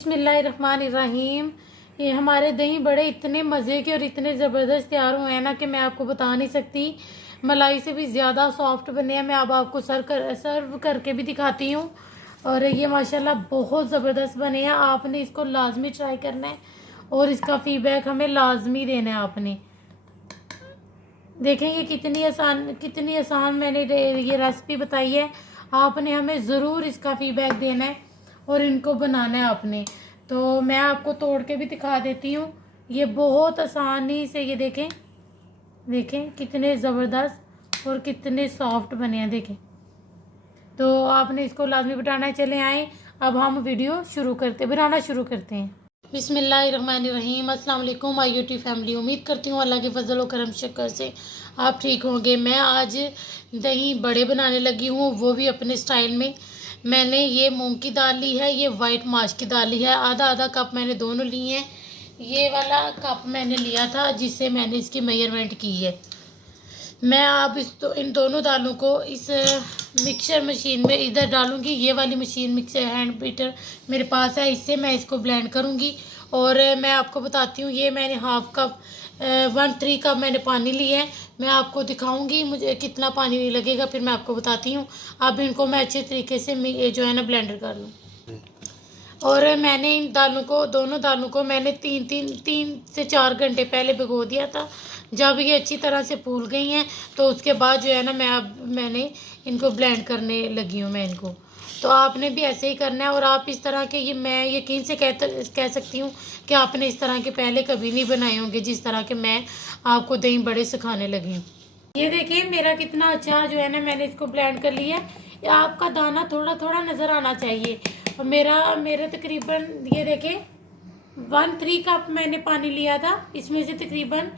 बिस्मिल्लाहिर्रहमानिर्रहीम। ये हमारे दही बड़े इतने मज़े के और इतने ज़बरदस्त तैयार हुए हैं ना कि मैं आपको बता नहीं सकती। मलाई से भी ज़्यादा सॉफ्ट बने हैं। मैं अब आपको सर्व करके भी दिखाती हूँ। और ये माशाल्लाह बहुत ज़बरदस्त बने हैं। आपने इसको लाजमी ट्राई करना है और इसका फीडबैक हमें लाजमी देना है आपने। देखें ये कितनी आसान मैंने ये रेसिपी बताई है। आपने हमें ज़रूर इसका फीडबैक देना है और इनको बनाना है आपने। तो मैं आपको तोड़ के भी दिखा देती हूँ। ये बहुत आसानी से ये देखें कितने ज़बरदस्त और कितने सॉफ्ट बने हैं। देखें तो आपने इसको लाजमी बनाना है। चले आए अब हम वीडियो बनाना शुरू करते हैं। बिस्मिल्लाहिर्रहमानिर्रहीम। अस्सलाम वालेकुम माय यूट्यूब फैमिली। उम्मीद करती हूँ अल्लाह के फजल और करम शक्र से आप ठीक होंगे। मैं आज दही बड़े बनाने लगी हूँ, वो भी अपने स्टाइल में। मैंने ये मूंग की दाल ली है, ये वाइट माश की दाल ली है। आधा आधा कप मैंने दोनों ली हैं। ये वाला कप मैंने लिया था जिससे मैंने इसकी मेजरमेंट की है। मैं अब इन दोनों दालों को इस मिक्सर मशीन में इधर डालूंगी। ये वाली मशीन मिक्सर हैंड बीटर मेरे पास है, इससे मैं इसको ब्लेंड करूंगी। और मैं आपको बताती हूँ ये मैंने हाफ कप 1/3 कप मैंने पानी लिया है। मैं आपको दिखाऊंगी मुझे कितना पानी लगेगा, फिर मैं आपको बताती हूँ। अब इनको मैं अच्छे तरीके से जो है ना ब्लेंडर कर लूँ। और मैंने इन दोनों दालों को मैंने 3 से 4 घंटे पहले भिगो दिया था। जब ये अच्छी तरह से फूल गई हैं तो उसके बाद जो है ना मैंने इनको ब्लेंड करने लगी हूँ मैं इनको। तो आपने भी ऐसे ही करना है। और आप इस तरह के मैं यकीन से कह सकती हूँ कि आपने इस तरह के पहले कभी नहीं बनाए होंगे जिस तरह के मैं आपको दही बड़े सिखाने लगी हूँ। ये देखिए मेरा कितना अच्छा जो है ना मैंने इसको ब्लेंड कर लिया है। आपका दाना थोड़ा थोड़ा नज़र आना चाहिए। और मेरे तकरीबन ये देखें 1/3 कप मैंने पानी लिया था। इसमें से तकरीबन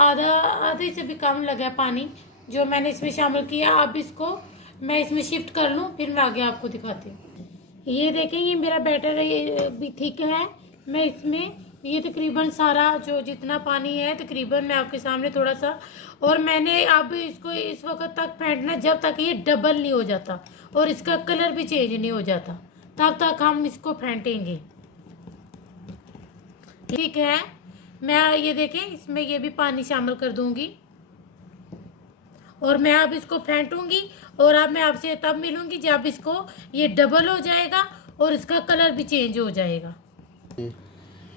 आधे से भी कम लगा पानी जो मैंने इसमें शामिल किया। अब इसको मैं इसमें शिफ्ट कर लूँ, फिर मैं आगे आपको दिखाती हूँ। ये देखें ये मेरा बैटर ये भी ठीक है। मैं इसमें ये तकरीबन सारा जो जितना पानी है तकरीबन मैं आपके सामने थोड़ा सा। और मैंने अब इसको इस वक्त तक फेंटना जब तक ये डबल नहीं हो जाता और इसका कलर भी चेंज नहीं हो जाता, तब तक हम इसको फेंटेंगे। ठीक है, मैं ये देखें इसमें ये भी पानी शामिल कर दूंगी और मैं अब इसको फेंटूंगी। और अब मैं आपसे तब मिलूंगी जब इसको ये डबल हो जाएगा और इसका कलर भी चेंज हो जाएगा।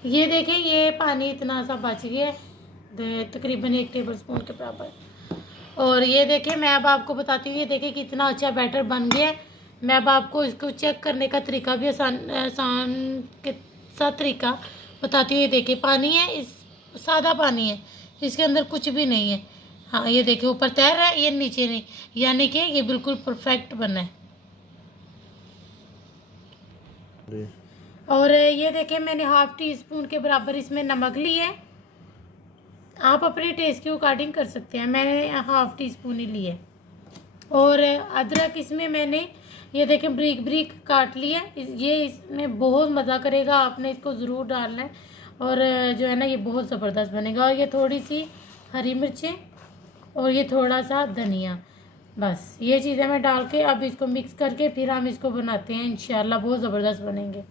ये देखें ये पानी इतना सा बच गया है तकरीबन 1 टेबल स्पून के बराबर। और ये देखें मैं अब आपको बताती हूँ। ये देखें कितना अच्छा बैटर बन गया है। मैं अब आपको इसको चेक करने का तरीका भी आसान के साथ तरीका बताती हूँ। ये देखिए पानी है, इस सादा पानी है, इसके अंदर कुछ भी नहीं है। हाँ ये देखिए ऊपर तैर रहा है, ये नीचे नहीं, यानी कि ये बिल्कुल परफेक्ट बना है। और ये देखें मैंने 1/2 टीस्पून के बराबर इसमें नमक लिया है। आप अपने टेस्ट के अकॉर्डिंग कर सकते हैं, मैंने 1/2 टीस्पून ही लिया है। और अदरक इसमें मैंने ये देखें ब्रीक ब्रीक काट लिया। ये इसमें बहुत मज़ा करेगा, आपने इसको ज़रूर डालना है। और जो है ना ये बहुत ज़बरदस्त बनेगा। और ये थोड़ी सी हरी मिर्चें और ये थोड़ा सा धनिया, बस ये चीज़ें मैं डाल के अब इसको मिक्स करके फिर हम इसको बनाते हैं। इंशाल्लाह बहुत ज़बरदस्त बनेंगे।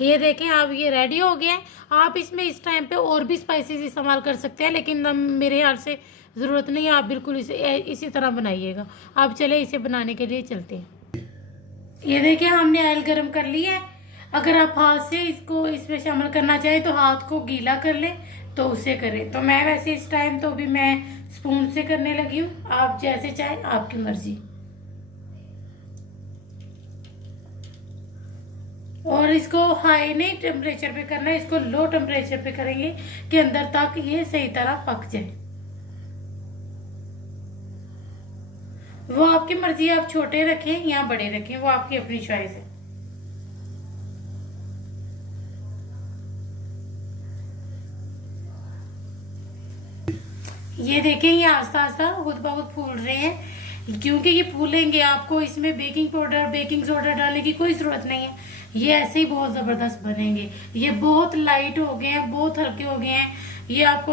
ये देखें अब ये रेडी हो गया है। आप इसमें इस टाइम पे और भी स्पाइसेस इस्तेमाल कर सकते हैं, लेकिन मेरे ख्याल से ज़रूरत नहीं है। आप बिल्कुल इसी तरह बनाइएगा। आप चले इसे बनाने के लिए चलते हैं। ये देखिए हमने ऑयल गरम कर लिया है। अगर आप हाथ से इसको इसमें शामिल करना चाहें तो हाथ को गीला कर लें तो उसे करें। तो मैं वैसे इस टाइम तो भी मैं स्पून से करने लगी हूँ, आप जैसे चाहें आपकी मर्जी। और इसको हाई नहीं टेम्परेचर पे करना है, इसको लो टेम्परेचर पे करेंगे कि अंदर तक ये सही तरह पक जाए। वो आपकी मर्जी, आप छोटे रखें या बड़े रखें, वो आपकी अपनी चॉइस है। ये देखें ये आस्ता आस्ता खुद ब खुद फूल रहे हैं। क्योंकि ये फूलेंगे, आपको इसमें बेकिंग पाउडर बेकिंग सोडा डालने की कोई जरूरत नहीं है। ये ऐसे ही बहुत जबरदस्त बनेंगे। ये बहुत लाइट हो गए हैं, बहुत हल्के हो गए हैं। ये आपको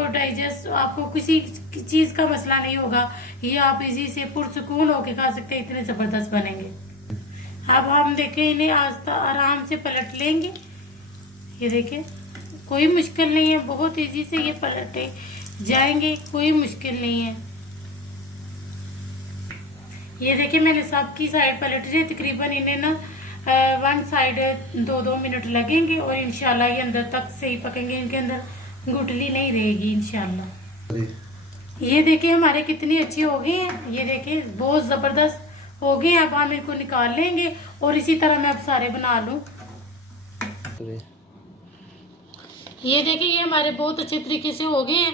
आपको किसी चीज का मसला नहीं होगा। ये आप इजी से पुरसुकून होके खा सकते हैं, इतने जबरदस्त बनेंगे। अब हम देखें इन्हें आराम से पलट लेंगे ये देखिए, कोई मुश्किल नहीं है, बहुत इजी से ये पलटे जाएंगे, कोई मुश्किल नहीं है। ये देखिए मैंने सबकी साइड पलट दी, तकरीबन इन्हें ना वन साइड 2-2 मिनट लगेंगे और इंशाल्लाह ये अंदर तक सही पकेंगे, इनके अंदर गुठली नहीं रहेगी इंशाल्लाह। ये देखिए हमारे कितनी अच्छी हो गई हैं, ये देखिए बहुत ज़बरदस्त हो गए। अब हम इनको निकाल लेंगे और इसी तरह मैं अब सारे बना लूँ। ये देखिए ये हमारे बहुत अच्छे तरीके से हो गए हैं।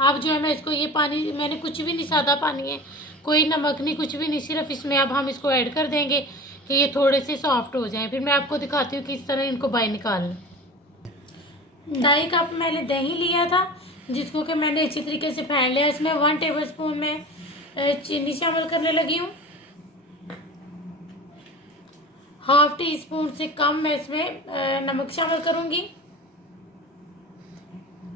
अब जो है मैं इसको, ये पानी मैंने कुछ भी नहीं, सादा पानी है, कोई नमक नहीं, कुछ भी नहीं, सिर्फ इसमें अब हम इसको ऐड कर देंगे कि ये थोड़े से सॉफ्ट हो जाएं। फिर मैं आपको दिखाती हूँ किस तरह इनको बाहर निकालना। 2.5 कप मैंने दही लिया था, जिसको कि मैंने अच्छी तरीके से फेंट लिया। इसमें 1 टेबलस्पून मैं चीनी शामिल करने लगी हूँ। 1/2 टीस्पून से कम मैं इसमें नमक शामिल करूँगी।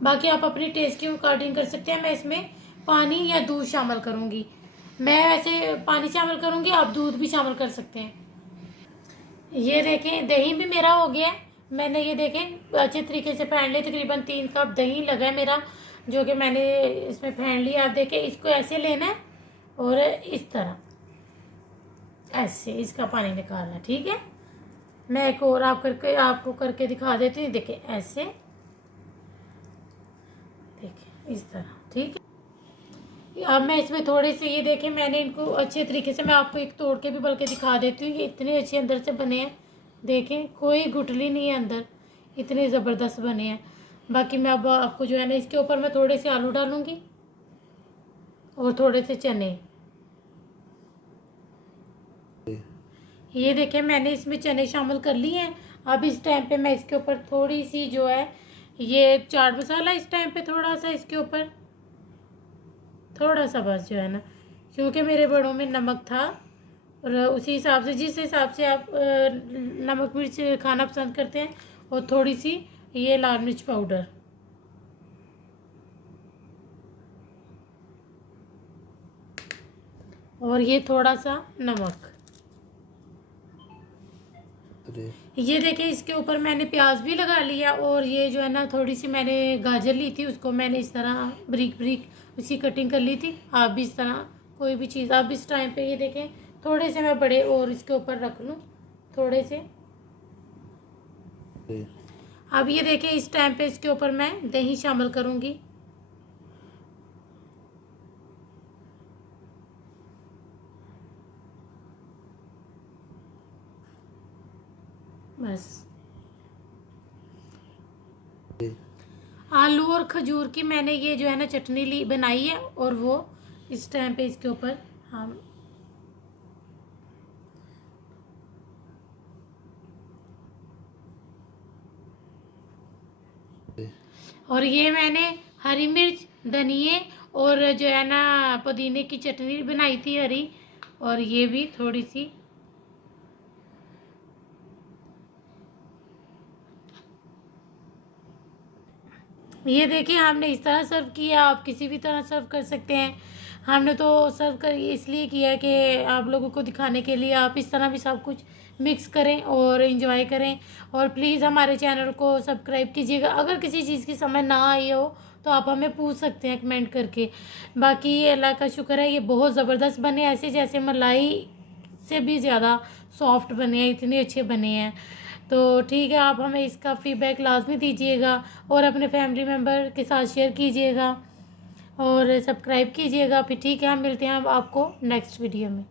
बाकी आप अपनी टेस्ट के अकॉर्डिंग कर सकते हैं। मैं इसमें पानी या दूध शामिल करूँगी। मैं ऐसे पानी शामिल करूँगी, आप दूध भी शामिल कर सकते हैं। ये देखें दही भी मेरा हो गया है। मैंने ये देखें अच्छे तरीके से फेंट लिया, तकरीबन 3 कप दही लगा है मेरा, जो कि मैंने इसमें फेंट लिया। आप देखें इसको ऐसे लेना है और इस तरह ऐसे इसका पानी निकालना, ठीक है। मैं एक और आपको करके दिखा देती हूँ। देखें ऐसे, देखें इस तरह, ठीक है। अब मैं इसमें थोड़े से, ये देखें मैंने इनको अच्छे तरीके से, मैं आपको एक तोड़ के भी बल्कि दिखा देती हूँ। ये इतने अच्छे अंदर से बने हैं, देखें कोई गुठली नहीं है अंदर, इतने ज़बरदस्त बने हैं। बाकी मैं अब आपको जो है ना, इसके ऊपर मैं थोड़े से आलू डालूंगी और थोड़े से चने। ये देखें मैंने इसमें चने शामिल कर लिए हैं। अब इस टाइम पे मैं इसके ऊपर थोड़ी सी जो है ये चाट मसाला, इस टाइम पे थोड़ा सा इसके ऊपर, थोड़ा सा बस जो है ना, क्योंकि मेरे बड़ों में नमक था और उसी हिसाब से, जिस हिसाब से आप नमक मिर्च खाना पसंद करते हैं, और थोड़ी सी ये लाल मिर्च पाउडर। और ये थोड़ा सा नमक। ये देखिए इसके ऊपर मैंने प्याज भी लगा लिया, और ये जो है ना थोड़ी सी मैंने गाजर ली थी, उसको मैंने इस तरह ब्रिक ब्रिक उसकी कटिंग कर ली थी। आप भी इस तरह कोई भी चीज़ आप इस टाइम पे, ये देखें थोड़े से मैं बड़े और इसके ऊपर रख लूँ थोड़े से। अब ये देखें इस टाइम पे इसके ऊपर मैं दही शामिल करूँगी। बस आलू और खजूर की मैंने ये जो है ना चटनी ली बनाई है, और वो इस टाइम पे इसके ऊपर हम, और ये मैंने हरी मिर्च, धनिए और जो है ना पुदीने की चटनी बनाई थी हरी, और ये भी थोड़ी सी। ये देखिए हमने इस तरह सर्व किया, आप किसी भी तरह सर्व कर सकते हैं। हमने तो सर्व कर इसलिए किया कि आप लोगों को दिखाने के लिए, आप इस तरह भी सब कुछ मिक्स करें और एंजॉय करें। और प्लीज़ हमारे चैनल को सब्सक्राइब कीजिएगा। अगर किसी चीज़ की समझ ना आई हो तो आप हमें पूछ सकते हैं कमेंट करके। बाकी अल्लाह का शुक्र है, ये बहुत ज़बरदस्त बने, ऐसे जैसे मलाई से भी ज़्यादा सॉफ्ट बने हैं, इतने अच्छे बने हैं। तो ठीक है, आप हमें इसका फीडबैक लाजमी दीजिएगा और अपने फैमिली मेम्बर के साथ शेयर कीजिएगा और सब्सक्राइब कीजिएगा। फिर ठीक है, हम मिलते हैं अब आपको नेक्स्ट वीडियो में।